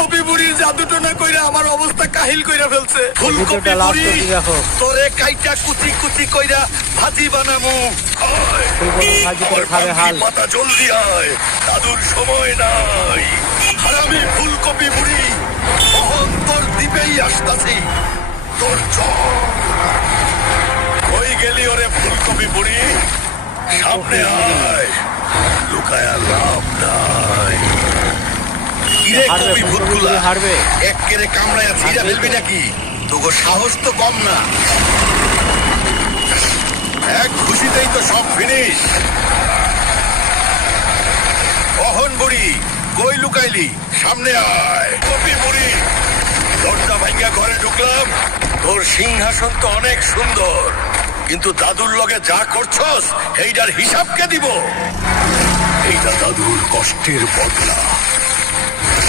ফুলকপি বুড়ির জাদুটনা কইরা আমার অবস্থা কাহিল কইরা ফেলছে। ফুলকপি বুড়ি তোরে কাইটা কুচি কুচি কইরা ভাজি বানামু। ভাজি করে খাবে হাল। মাথা জলদি আয়, দাদুর সময় নাই। হারামি ফুলকপি বুড়ি, তোর দ্বীপেই আসতাছি। তোর কই গেলি ওরে ফুলকপি বুড়ি? সামনে আয়, লুকায় লাভ নাই। কিরে কপি ভূতগুলা হারবে, এক কেরে কামড়ায়া ছিঁড়া ফেলবি নাকি? তোর সাহস তো কম না। এক খুশিতেই তো সব ফিনিশ। কখন বুড়ি কই লুকাইলি? সামনে আয় কপি বুড়ি। দরজা ভাঙ্গা ঘরে ঢুকলাম। তোর সিংহাসন তো অনেক সুন্দর, কিন্তু দাদুর লগে যা করছস এইটার হিসাব কে দিব? এইটা দাদুর কষ্টের বদলা।